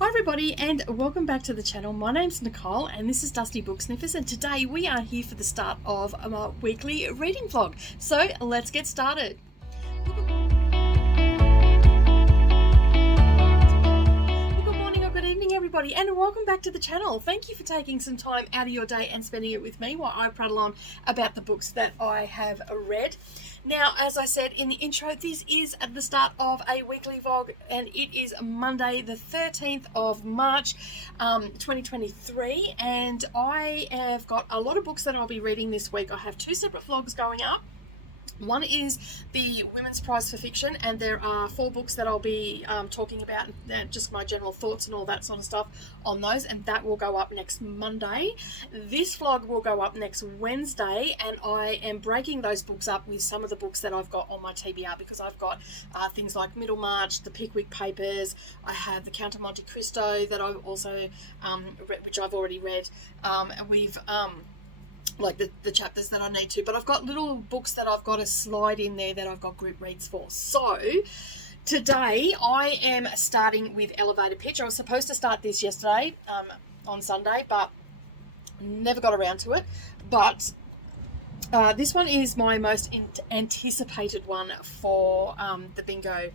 Hi everybody and welcome back to the channel. My name's Nicole and this is Dusty Book Sniffers, and today we are here for the start of my weekly reading vlog. So let's get started. Good morning or good evening everybody, and welcome back to the channel. Thank you for taking some time out of your day and spending it with me while I prattle on about the books that I have read. Now, as I said in the intro, this is at the start of a weekly vlog, and it is Monday the 13th of March 2023, and I have got a lot of books that I'll be reading this week. I have two separate vlogs going up. One is the Women's Prize for Fiction, and there are 4 books that I'll be talking about, and just my general thoughts and all that sort of stuff on those, and that will go up next Monday. This vlog will go up next Wednesday, and I am breaking those books up with some of the books that I've got on my TBR, because I've got things like Middlemarch, the Pickwick Papers, I have the Count of Monte Cristo that I've also read, which I've already read, and we've like the chapters that I need to, but I've got little books that I've got to slide in there that I've got group reads for. So today I am starting with Elevator Pitch. I was supposed to start this yesterday on Sunday, but never got around to it. But this one is my most anticipated one for the bingo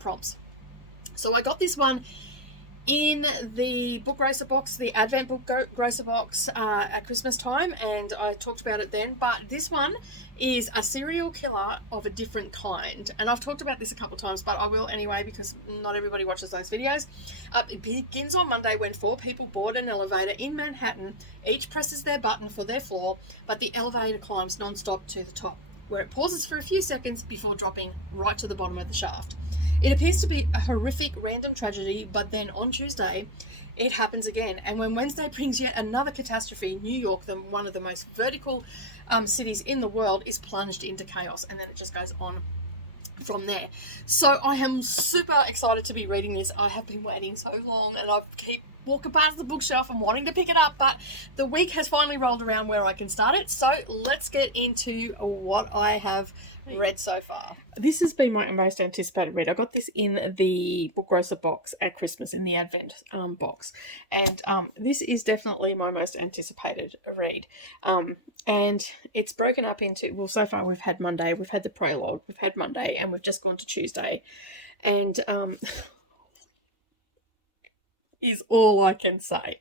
prompts. So I got this one in the book grocer box, the Advent book grocer box at Christmas time, and I talked about it then. But this one is a serial killer of a different kind, and I've talked about this a couple of times, but I will anyway because not everybody watches those videos. It begins on Monday when 4 people board an elevator in Manhattan. Each presses their button for their floor, but the elevator climbs non-stop to the top, where it pauses for a few seconds before dropping right to the bottom of the shaft. It appears to be a horrific random tragedy, but then on Tuesday, it happens again. And when Wednesday brings yet another catastrophe, New York, one of the most vertical cities in the world, is plunged into chaos. And then it just goes on from there. So I am super excited to be reading this. I have been waiting so long, and I keep walking past the bookshelf and wanting to pick it up, but the week has finally rolled around where I can start it. So let's get into what I have read so far. This has been my most anticipated read. I got this in the book grocer box at Christmas, in the Advent box, and this is definitely my most anticipated read. And it's broken up into, well, so far we've had Monday, we've had the prologue, we've had Monday, and we've just gone to Tuesday, and is all I can say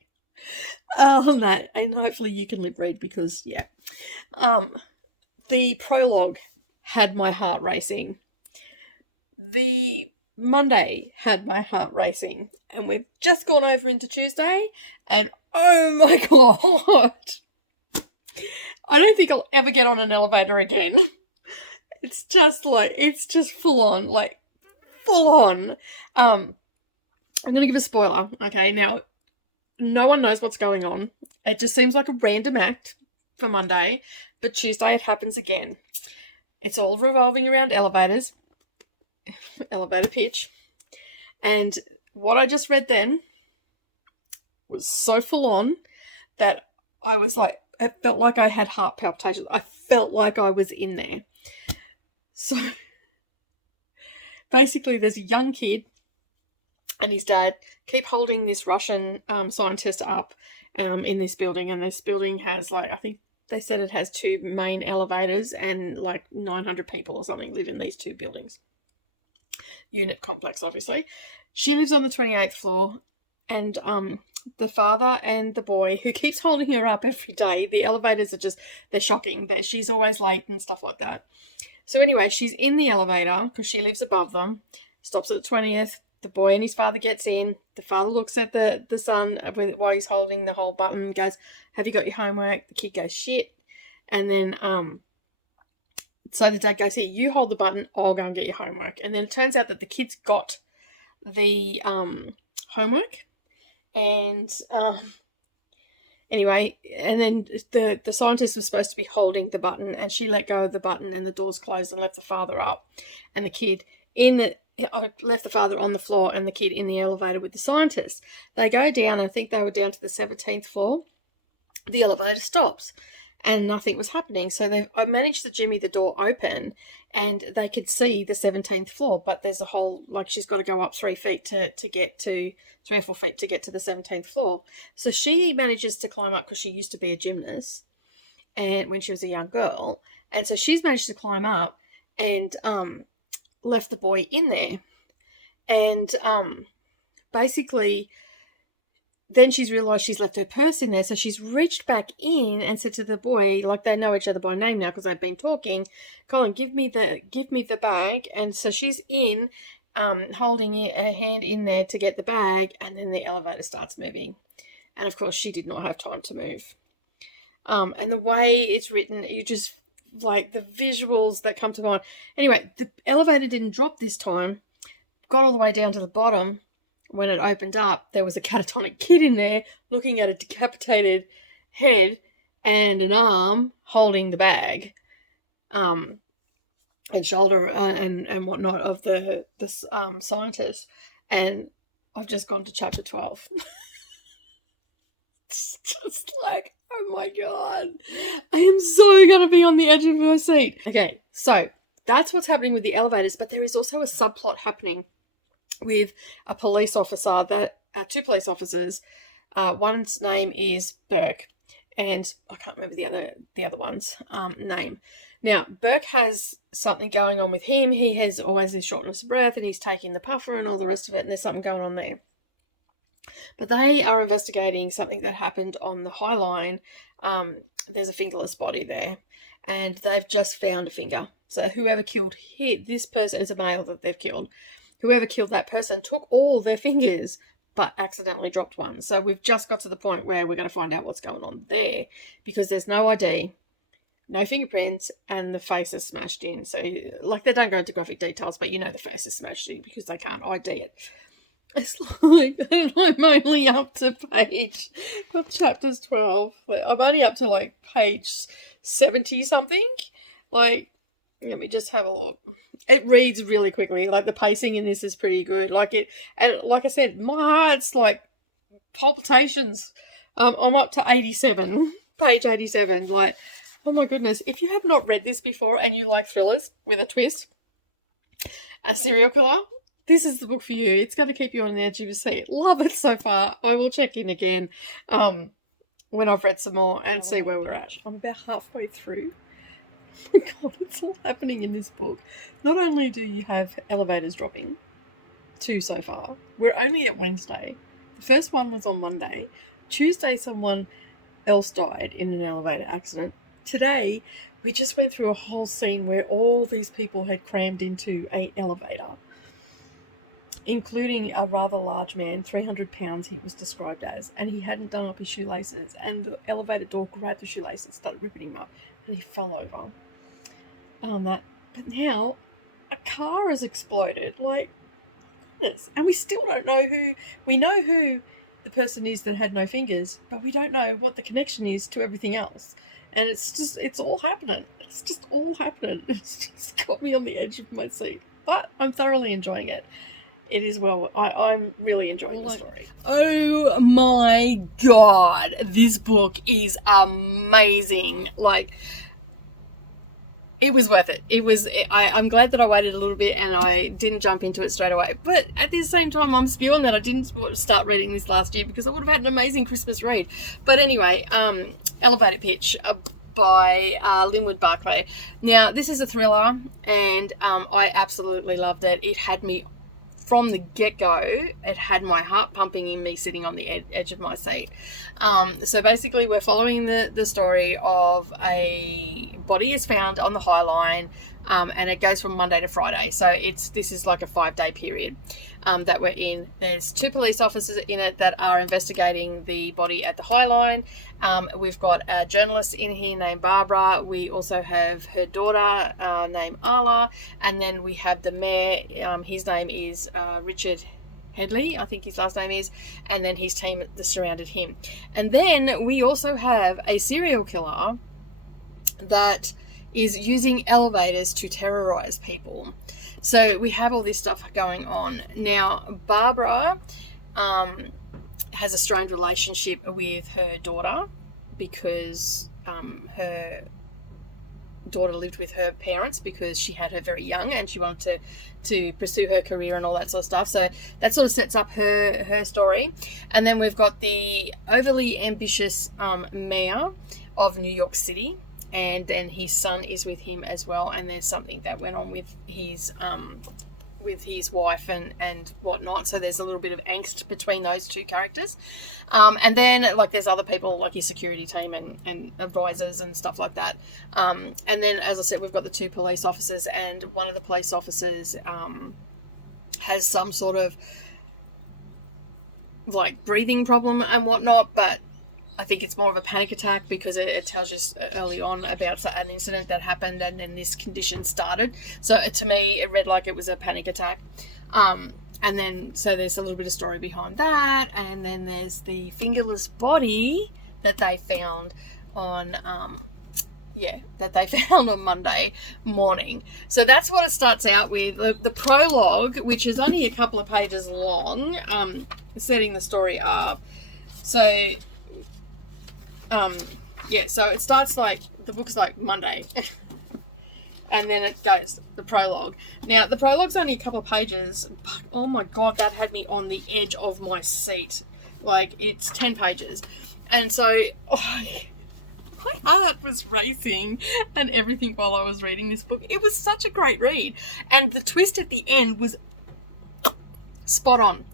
on that, and hopefully you can lip read, because yeah, the prologue had my heart racing, the Monday had my heart racing, and we've just gone over into Tuesday, and oh my god, I don't think I'll ever get on an elevator again. It's just full on, like full on. I'm going to give a spoiler, okay? Now, no one knows what's going on. It just seems like a random act for Monday, but Tuesday it happens again. It's all revolving around elevators, elevator pitch, and what I just read then was so full on that I was like, it felt like I had heart palpitations. I felt like I was in there. So, basically there's a young kid and his dad keep holding this Russian scientist up in this building, and this building has, like, I think they said it has 2 main elevators, and like 900 people or something live in these 2 buildings. Unit complex, obviously. She lives on the 28th floor, and the father and the boy, who keeps holding her up every day, the elevators are just, they're shocking. She's always late and stuff like that. So anyway, she's in the elevator because she lives above them, stops at the 20th. The boy and his father gets in. The father looks at the son while he's holding the whole button and goes, "Have you got your homework?" The kid goes, "Shit." And then, so the dad goes, "Here, you hold the button, I'll go and get your homework." And then it turns out that the kid's got the homework. And anyway, and then the scientist was supposed to be holding the button, and she let go of the button and the doors closed and left the father up. And the kid I left the father on the floor and the kid in the elevator with the scientist. They go down, I think they were down to the 17th floor. The elevator stops. and nothing was happening. So I managed to jimmy the door open, and they could see the 17th floor, but there's a whole, like, she's got to go up 3 feet to get to 3 or 4 feet to get to the 17th floor. So she manages to climb up because she used to be a gymnast, and when she was a young girl, and so she's managed to climb up and left the boy in there, and basically then she's realised she's left her purse in there, so she's reached back in and said to the boy, like, they know each other by name now because they've been talking, Colin, give me the bag. And so she's in, holding her hand in there to get the bag, and then the elevator starts moving, and of course she did not have time to move. And the way it's written, you just, like, the visuals that come to mind. Anyway, the elevator didn't drop this time, got all the way down to the bottom. When it opened up, there was a catatonic kid in there looking at a decapitated head and an arm holding the bag, and shoulder and whatnot of the scientist. And I've just gone to chapter 12. It's just like, oh my God, I am so going to be on the edge of my seat. Okay, so that's what's happening with the elevators, but there is also a subplot happening with a police officer, that two police officers. One's name is Burke, and I can't remember the other one's name. Now, Burke has something going on with him. He has always this shortness of breath, and he's taking the puffer and all the rest of it, and there's something going on there. But they are investigating something that happened on the High Line. There's a fingerless body there, and they've just found a finger. So whoever killed this person is a male that they've killed. Whoever killed that person took all their fingers, but accidentally dropped one. So we've just got to the point where we're going to find out what's going on there, because there's no ID, no fingerprints, and the face is smashed in. So, like, they don't go into graphic details, but you know the face is smashed in because they can't ID it. It's like, I'm only up to chapters 12. I'm only up to, like, page 70-something. Like, let me just have a look. It reads really quickly. Like, the pacing in this is pretty good. And like I said, my heart's like palpitations. I'm up to 87, page 87. Like, oh my goodness. If you have not read this before and you like thrillers with a twist, a serial killer, this is the book for you. It's going to keep you on the edge of your seat. Love it so far. I will check in again when I've read some more and see where we're at. I'm about halfway through. Oh my God, it's all happening in this book. Not only do you have elevators dropping, 2 so far. We're only at Wednesday. The first one was on Monday. Tuesday, someone else died in an elevator accident. Today, we just went through a whole scene where all these people had crammed into an elevator, including a rather large man, 300 pounds he was described as, and he hadn't done up his shoelaces, and the elevator door grabbed the shoelaces, started ripping him up, and he fell over. But now a car has exploded. Like, goodness. And we still don't know who. We know who the person is that had no fingers, but we don't know what the connection is to everything else. And it's all happening. It's just all happening. It's just got me on the edge of my seat. But I'm thoroughly enjoying it. It is well. I'm really enjoying the story. Oh my God. This book is amazing. Like, it was worth it. I'm glad that I waited a little bit and I didn't jump into it straight away. But at the same time, I'm spewing that I didn't start reading this last year because I would have had an amazing Christmas read. But anyway, Elevator Pitch by Linwood Barclay. Now, this is a thriller, and I absolutely loved it. It had me from the get-go. It had my heart pumping in me, sitting on the edge of my seat. So basically, we're following the story of a body is found on the High Line, and it goes from Monday to Friday. So this is like a 5-day period that we're in. There's 2 police officers in it that are investigating the body at the High Line. We've got a journalist in here named Barbara. We also have her daughter named Arla, and then we have the mayor. His name is Richard Headley, I think his last name is, and then his team that surrounded him. And then we also have a serial killer that is using elevators to terrorize people. So we have all this stuff going on. Now, Barbara has a strained relationship with her daughter because her daughter lived with her parents because she had her very young and she wanted to pursue her career and all that sort of stuff. So that sort of sets up her story. And then we've got the overly ambitious mayor of New York City, and then his son is with him as well, and there's something that went on with his wife and whatnot, so there's a little bit of angst between those two characters. And then, like, there's other people, like your security team and advisors and stuff like that. And then, as I said, we've got the two police officers, and one of the police officers has some sort of, like, breathing problem and whatnot, but I think it's more of a panic attack because it tells you early on about an incident that happened and then this condition started. So to me, it read like it was a panic attack. And then, so there's a little bit of story behind that. And then there's the fingerless body that they found on, Monday morning. So that's what it starts out with. The prologue, which is only a couple of pages long, setting the story up. So... so it starts like, the book's like Monday, and then it goes, the prologue. Now, the prologue's only a couple of pages, but oh my God, that had me on the edge of my seat. Like, it's 10 pages. And so, my heart was racing and everything while I was reading this book. It was such a great read. And the twist at the end was spot on.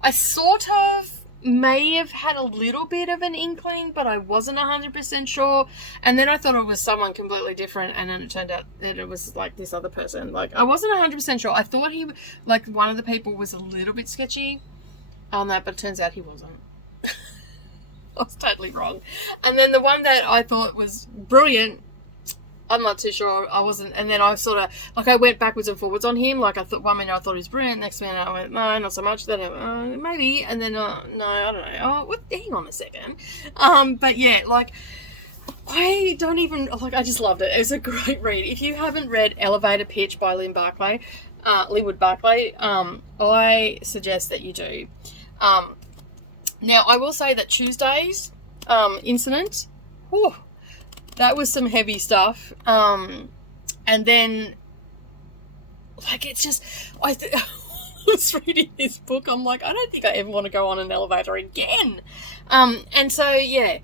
I sort of may have had a little bit of an inkling, but I wasn't 100% sure. And then I thought it was someone completely different, and then it turned out that it was like this other person. Like, I wasn't 100% sure. I thought he, like, one of the people was a little bit sketchy on that, but it turns out he wasn't. I was totally wrong. And then the one that I thought was brilliant, I'm not too sure. I wasn't. And then I sort of, like, I went backwards and forwards on him. Like, I thought, 1 minute I thought he was brilliant. Next minute I went, no, not so much. Then, maybe. And then, no, I don't know. Oh, hang on a second. But yeah, like, I don't even, like, I just loved it. It was a great read. If you haven't read Elevator Pitch by Linwood Barclay, I suggest that you do. Now, I will say that Tuesday's incident, that was some heavy stuff. And then, like, it's just, I was reading this book, I'm like, I don't think I ever want to go on an elevator again. And so, yeah,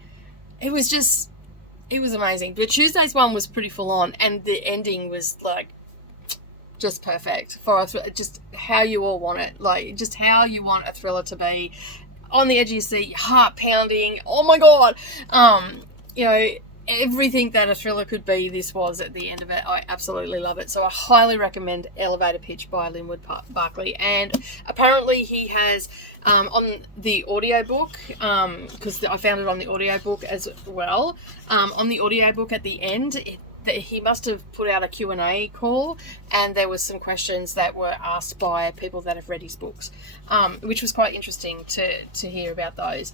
it was amazing. But Tuesday's one was pretty full on, and the ending was, like, just perfect for just how you all want it. Like, just how you want a thriller to be. On the edge of your seat, heart pounding. Oh my God. You know, everything that a thriller could be, this was at the end of it. I absolutely love it. So I highly recommend Elevator Pitch by Linwood Barclay. And apparently he has, on the audiobook, because I found it on the audiobook as well, on the audiobook at the end, he must have put out a Q&A call, and there was some questions that were asked by people that have read his books, which was quite interesting to hear about those.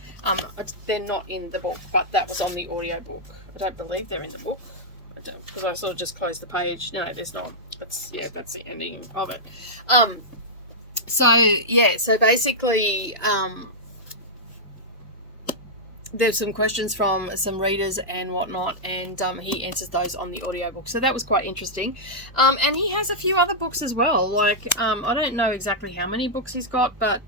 They're not in the book, but that was on the audiobook. I don't believe they're in the book, because I sort of just closed the page. No, there's not. That's the ending of it. So basically, there's some questions from some readers and whatnot, and he answers those on the audiobook. So that was quite interesting. And he has a few other books as well. Like, I don't know exactly how many books he's got, but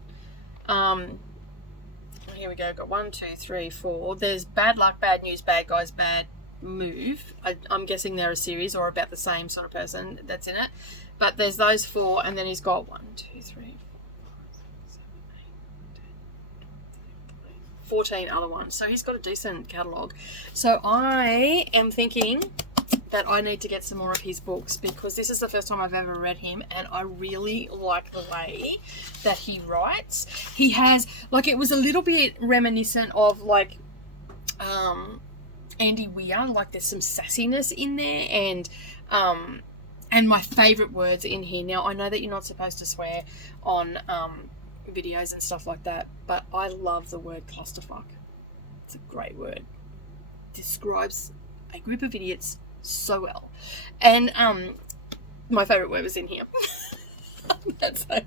here we go. Got 1, 2, 3, 4. There's Bad Luck, Bad News, Bad Guys, Bad Move. I'm guessing they're a series or about the same sort of person that's in it. But there's those 4, and then he's got 1, 2, 3, 14 other ones. So he's got a decent catalogue. So I am thinking that I need to get some more of his books, because this is the first time I've ever read him, and I really like the way that he writes. He has, like, it was a little bit reminiscent of, like, Andy Weir. Like, there's some sassiness in there, and my favourite words in here. Now, I know that you're not supposed to swear on videos and stuff like that, but I love the word clusterfuck. It's a great word. Describes a group of idiots so well. And my favourite word was in here. That's so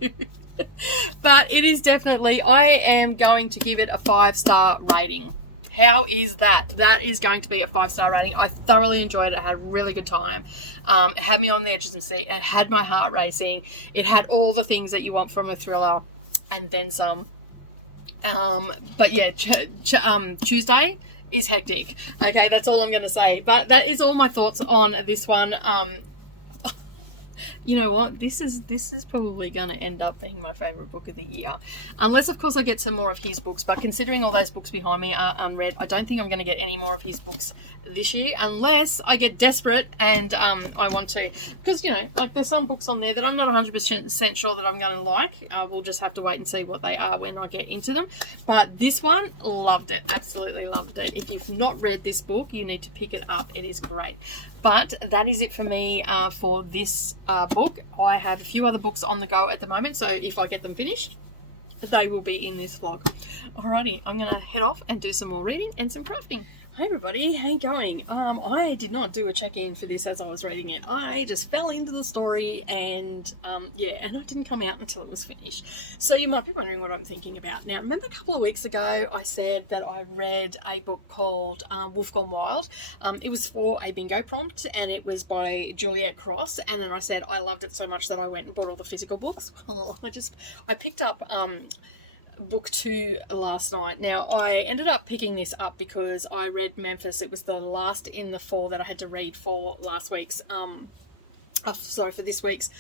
but it is definitely, I am going to give it a 5-star rating. How is that? That is going to be a 5-star rating. I thoroughly enjoyed it. I had a really good time. It had me on the edge of the seat. It had my heart racing. It had all the things that you want from a thriller and then some. But yeah, Tuesday is hectic. Okay, that's all I'm going to say. But that is all my thoughts on this one. You know what? This is probably going to end up being my favourite book of the year. Unless, of course, I get some more of his books. But considering all those books behind me are unread, I don't think I'm going to get any more of his books this year. Unless I get desperate and I want to. Because, you know, like there's some books on there that I'm not 100% sure that I'm going to like. We'll just have to wait and see what they are when I get into them. But this one, loved it. Absolutely loved it. If you've not read this book, you need to pick it up. It is great. But that is it for me for this book. I have a few other books on the go at the moment, so if I get them finished, they will be in this vlog. Alrighty, I'm going to head off and do some more reading and some crafting. Hey everybody, how you going? I did not do a check-in for this as I was reading it. I just fell into the story and and I didn't come out until it was finished. So you might be wondering what I'm thinking about. Now, remember a couple of weeks ago I said that I read a book called Wolf Gone Wild. It was for a bingo prompt and it was by Juliet Cross, and then I said I loved it so much that I went and bought all the physical books. I picked up book 2 last night. Now, I ended up picking this up because I read Memphis. It was the last in the 4 that I had to read for last week's, for this week's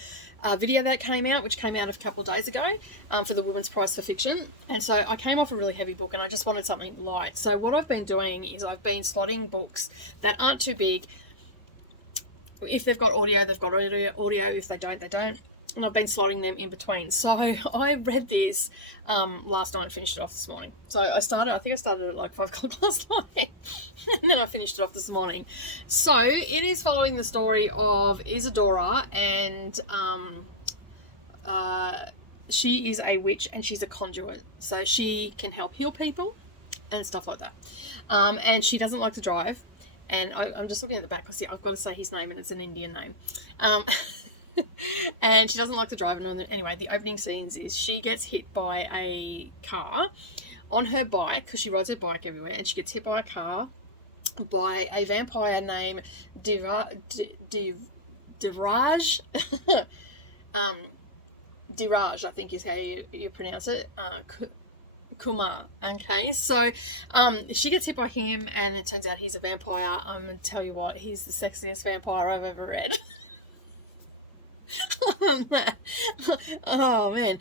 video that came out, which came out a couple of days ago for the Women's Prize for Fiction. And so I came off a really heavy book and I just wanted something light. So what I've been doing is I've been slotting books that aren't too big. If they've got audio, they've got audio. If they don't, they don't. And I've been slotting them in between. So I read this last night and finished it off this morning. So I think I started at like 5 o'clock last night. And then I finished it off this morning. So it is following the story of Isadora, and she is a witch and she's a conduit. So she can help heal people and stuff like that. And she doesn't like to drive. And I'm just looking at the back because I've got to say his name and it's an Indian name. And she doesn't like to drive. And anyway, the opening scenes is she gets hit by a car on her bike because she rides her bike everywhere, and she gets hit by a car by a vampire named Diraj. Diraj, I think is how you pronounce it. Kumar. Okay, so she gets hit by him, and it turns out he's a vampire. I'm gonna tell you what, he's the sexiest vampire I've ever read. Oh man,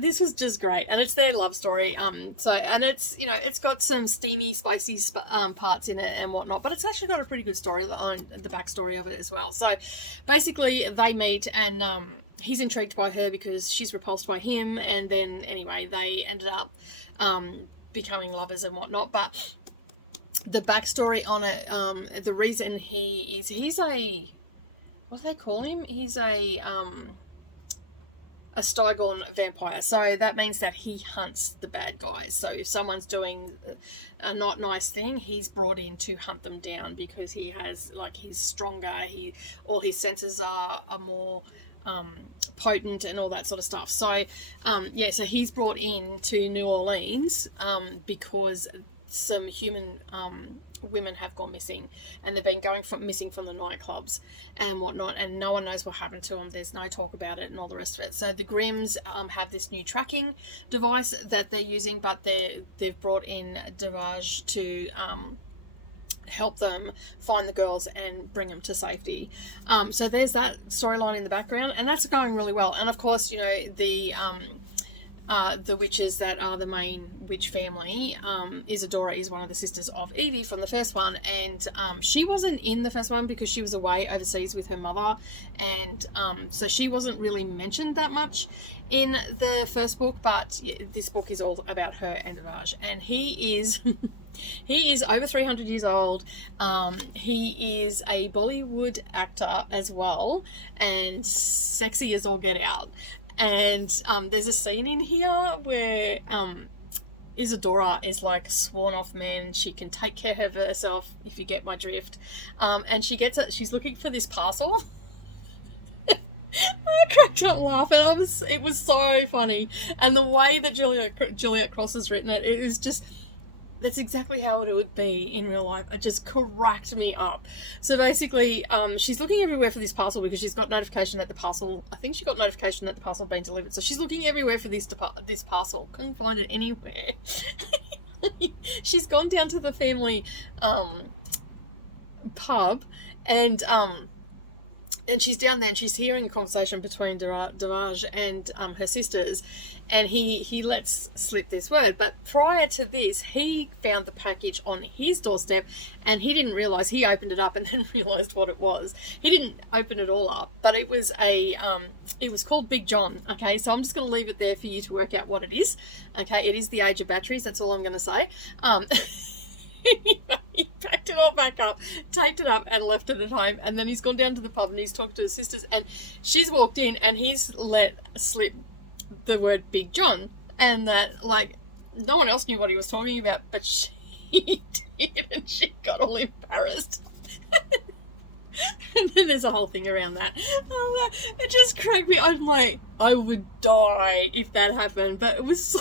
this was just great, and it's their love story. And it's, you know, it's got some steamy, spicy parts in it and whatnot, but it's actually got a pretty good story on the backstory of it as well. So basically, they meet, and he's intrigued by her because she's repulsed by him, and then anyway, they ended up becoming lovers and whatnot. But the backstory on it, the reason he's a, what do they call him? He's a Stygon vampire. So that means that he hunts the bad guys. So if someone's doing a not nice thing, he's brought in to hunt them down because he has, like, he's stronger. All his senses are more potent and all that sort of stuff. So so he's brought in to New Orleans because some human women have gone missing, and they've been missing from the nightclubs and whatnot, and no one knows what happened to them. There's no talk about it and all the rest of it. So the Grimms have this new tracking device that they're using, but they've brought in Diraj to help them find the girls and bring them to safety. So there's that storyline in the background, and that's going really well. And of course, you know, the witches that are the main witch family, Isadora is one of the sisters of Evie from the first one, and she wasn't in the first one because she was away overseas with her mother, and so she wasn't really mentioned that much in the first book, but this book is all about her and Diraj, and he is he is over 300 years old. He is a Bollywood actor as well, and sexy as all get out. And there's a scene in here where Isadora is like sworn off man. She can take care of herself, if you get my drift. And she's looking for this parcel. I cracked up laughing. It was so funny. And the way that Juliet Cross has written it, it is just That's exactly how it would be in real life. It just cracked me up. So basically, she's looking everywhere for this parcel because she's got notification that the parcel, I think she got notification that the parcel had been delivered. So she's looking everywhere for this parcel. Couldn't find it anywhere. She's gone down to the family pub, and she's down there and she's hearing a conversation between Devage and her sisters, and he lets slip this word. But prior to this, he found the package on his doorstep, and he didn't realise. He opened it up and then realised what it was. He didn't open it all up, but it was it was called Big John. Okay, so I'm just going to leave it there for you to work out what it is. Okay, it is the age of batteries. That's all I'm going to say. He packed it all back up, taped it up, and left it at home. And then he's gone down to the pub and he's talked to his sisters, and she's walked in and he's let slip the word Big John, and that, like, no one else knew what he was talking about, but she did, and she got all embarrassed. And then there's a whole thing around that. Oh, it just cracked me. I'm like, I would die if that happened, but it was so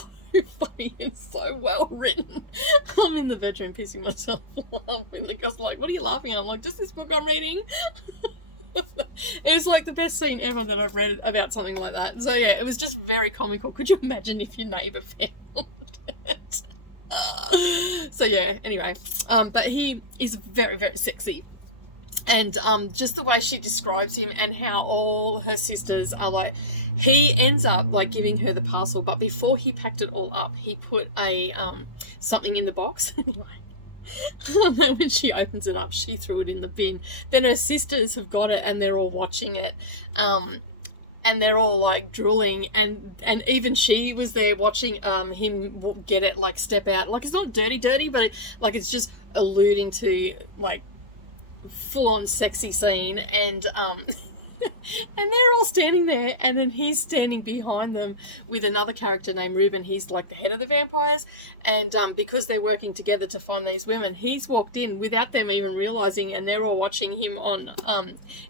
funny and so well written. I'm in the bedroom pissing myself laughing because, like, what are you laughing at? I'm like, just this book I'm reading. It was like the best scene ever that I've read about something like that. So yeah, it was just very comical. Could you imagine if your neighbour found it? So yeah, anyway, but he is very, very sexy. And just the way she describes him and how all her sisters are like, he ends up like giving her the parcel, but before he packed it all up, he put a something in the box. And then when she opens it up, she threw it in the bin. Then her sisters have got it and they're all watching it. And they're all like drooling, and even she was there watching him get it, like step out. Like, it's not dirty, but it's just alluding to like full on sexy scene, and and they're all standing there, and then he's standing behind them with another character named Reuben. He's like the head of the vampires, and because they're working together to find these women, he's walked in without them even realizing, and they're all watching him on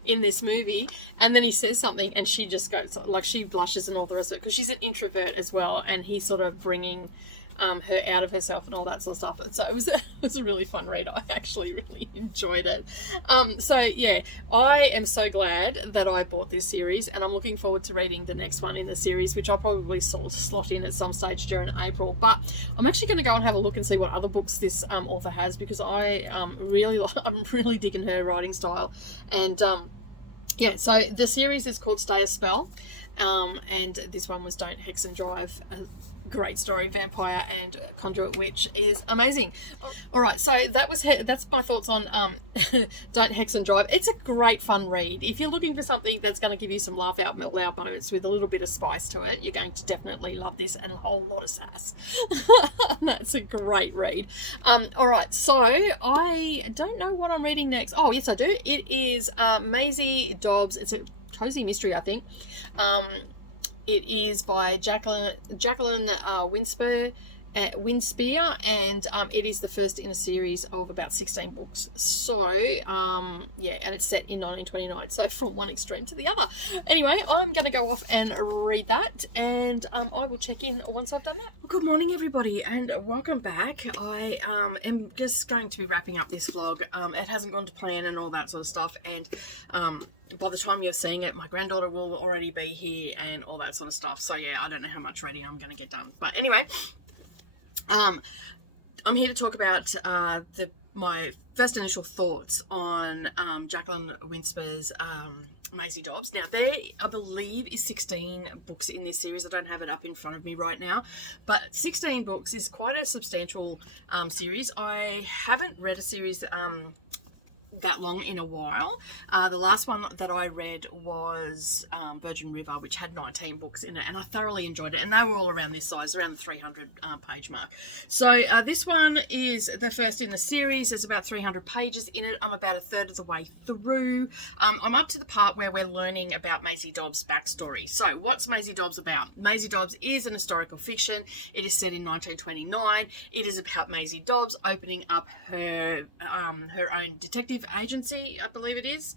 in this movie. And then he says something, and she just goes, like, she blushes and all the rest of it, because she's an introvert as well, and he's sort of bringing her out of herself and all that sort of stuff. So it was a really fun read. I actually really enjoyed it. So yeah, I am so glad that I bought this series, and I'm looking forward to reading the next one in the series, which I'll probably slot in at some stage during April. But I'm actually going to go and have a look and see what other books this author has, because I'm really digging her writing style. And yeah, so the series is called Stay a Spell, and this one was Don't Hex and Drive. Great story, vampire and conduit witch is amazing. All right, so that's my thoughts on Don't Hex and Drive. It's a great fun read. If you're looking for something that's going to give you some laugh out loud moments with a little bit of spice to it, you're going to definitely love this, and a whole lot of sass. That's a great read. All right, so I don't know what I'm reading next. Oh yes, I do. It is Maisie Dobbs. It's a cozy mystery, I think. It is by Jacqueline Winspear, and it is the first in a series of about 16 books. So, yeah, and it's set in 1929, so from one extreme to the other. Anyway, I'm going to go off and read that, and I will check in once I've done that. Well, good morning, everybody, and welcome back. I am just going to be wrapping up this vlog. It hasn't gone to plan and all that sort of stuff, and by the time you're seeing it, my granddaughter will already be here and all that sort of stuff. So yeah, I don't know how much reading I'm going to get done. But anyway, I'm here to talk about my first initial thoughts on Jacqueline Winspear's Maisie Dobbs. Now, there, I believe, is 16 books in this series. I don't have it up in front of me right now, but 16 books is quite a substantial series. I haven't read a series that long in a while. The last one that I read was Virgin River, which had 19 books in it, and I thoroughly enjoyed it, and they were all around this size, around the 300 page mark. So this one is the first in the series. There's about 300 pages in it. I'm about a third of the way through. I'm up to the part where we're learning about Maisie Dobbs' backstory. So what's Maisie Dobbs about? Maisie Dobbs is an historical fiction. It is set in 1929. It is about Maisie Dobbs opening up her own detective agency, I believe it is.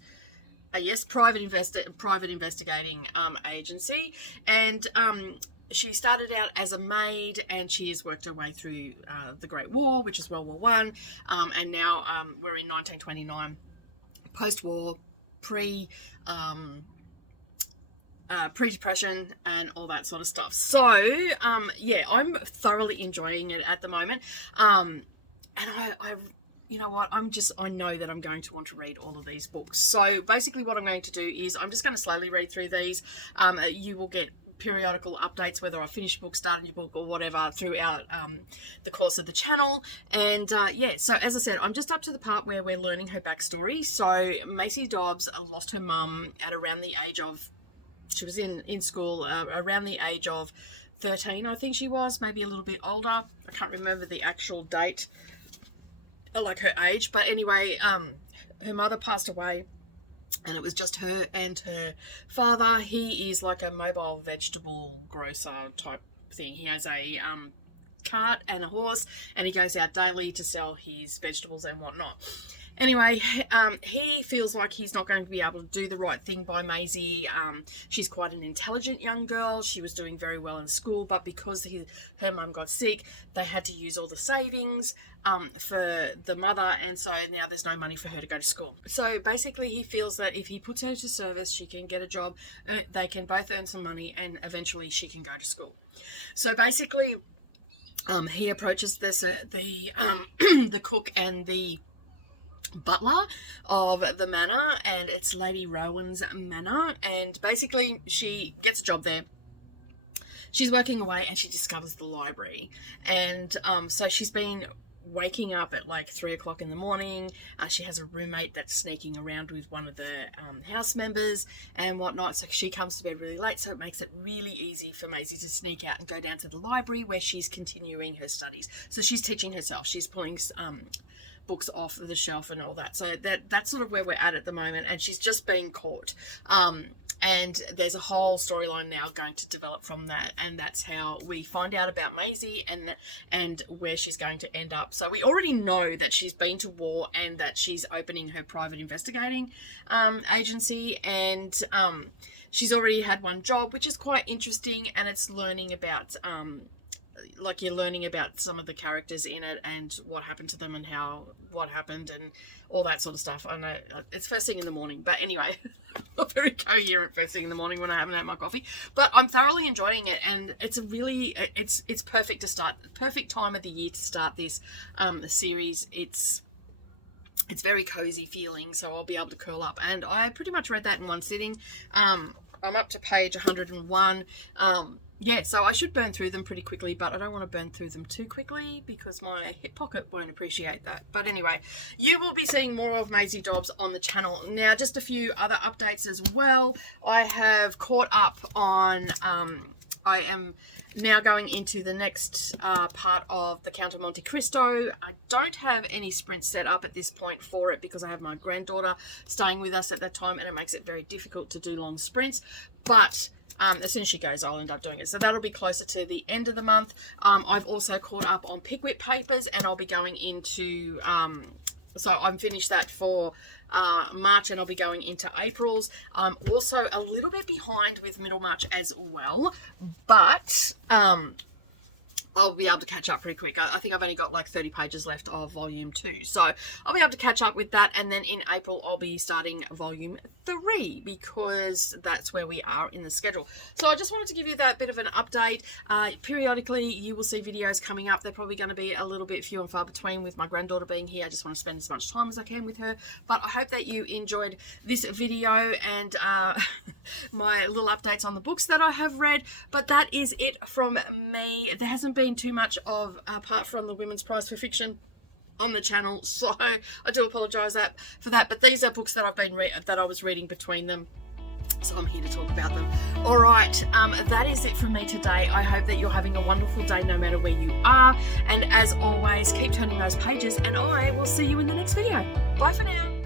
Yes, private investigating agency, and she started out as a maid, and she has worked her way through the Great War, which is World War One, and now we're in 1929, post-war, pre-depression and all that sort of stuff. So yeah, I'm thoroughly enjoying it at the moment, and I you know what, I know that I'm going to want to read all of these books. So basically what I'm going to do is I'm just going to slowly read through these. You will get periodical updates, whether I finish a book, start a new book, or whatever, throughout the course of the channel. And yeah, so as I said, I'm just up to the part where we're learning her backstory. So Maisie Dobbs lost her mum at around the age of, she was in school around the age of 13, I think she was, maybe a little bit older. I can't remember the actual date, like her age, but anyway, her mother passed away, and it was just her and her father. He is like a mobile vegetable grocer type thing. He has a cart and a horse, and he goes out daily to sell his vegetables and whatnot. Anyway, he feels like he's not going to be able to do the right thing by Maisie. She's quite an intelligent young girl. She was doing very well in school, but because her mum got sick, they had to use all the savings for the mother, and so now there's no money for her to go to school. So basically he feels that if he puts her to service, she can get a job, they can both earn some money, and eventually she can go to school. So basically he approaches the cook and the butler of the manor, and it's Lady Rowan's manor, and basically she gets a job there. She's working away, and she discovers the library, and so she's been waking up at like 3 o'clock in the morning. She has a roommate that's sneaking around with one of the house members and whatnot, so she comes to bed really late, so it makes it really easy for Maisie to sneak out and go down to the library where she's continuing her studies. So she's teaching herself, she's pulling books off the shelf and all that. So that's sort of where we're at the moment, and she's just been caught. And there's a whole storyline now going to develop from that, and that's how we find out about Maisie and where she's going to end up. So we already know that she's been to war and that she's opening her private investigating agency, and she's already had one job, which is quite interesting, and it's learning about like you're learning about some of the characters in it and what happened to them and what happened and all that sort of stuff. I know it's first thing in the morning, but anyway, not very coherent first thing in the morning when I haven't had my coffee, but I'm thoroughly enjoying it, and it's a really, it's perfect to start, perfect time of the year to start this series. It's very cozy feeling, so I'll be able to curl up, and I pretty much read that in one sitting. I'm up to page 101. Yeah, so I should burn through them pretty quickly, but I don't want to burn through them too quickly because my hip pocket won't appreciate that. But anyway, you will be seeing more of Maisie Dobbs on the channel. Now, just a few other updates as well. I have caught up on, I am now going into the next part of the Count of Monte Cristo. I don't have any sprints set up at this point for it because I have my granddaughter staying with us at that time, and it makes it very difficult to do long sprints. But as soon as she goes, I'll end up doing it. So that'll be closer to the end of the month. I've also caught up on Pickwick Papers, and I'll be going into, so I'm finished that for March, and I'll be going into April's. I'm also a little bit behind with Middlemarch as well, but I'll be able to catch up pretty quick. I think I've only got like 30 pages left of volume 2. So I'll be able to catch up with that. And then in April, I'll be starting volume 3 because that's where we are in the schedule. So I just wanted to give you that bit of an update. Periodically, you will see videos coming up. They're probably going to be a little bit few and far between with my granddaughter being here. I just want to spend as much time as I can with her. But I hope that you enjoyed this video and my little updates on the books that I have read. But that is it from me. There hasn't been too much of, apart from the Women's Prize for Fiction on the channel, so I do apologise for that, but these are books that I've been that I was reading between them, so I'm here to talk about them. Alright, that is it from me today. I hope that you're having a wonderful day no matter where you are, and as always, keep turning those pages, and I will see you in the next video. Bye for now.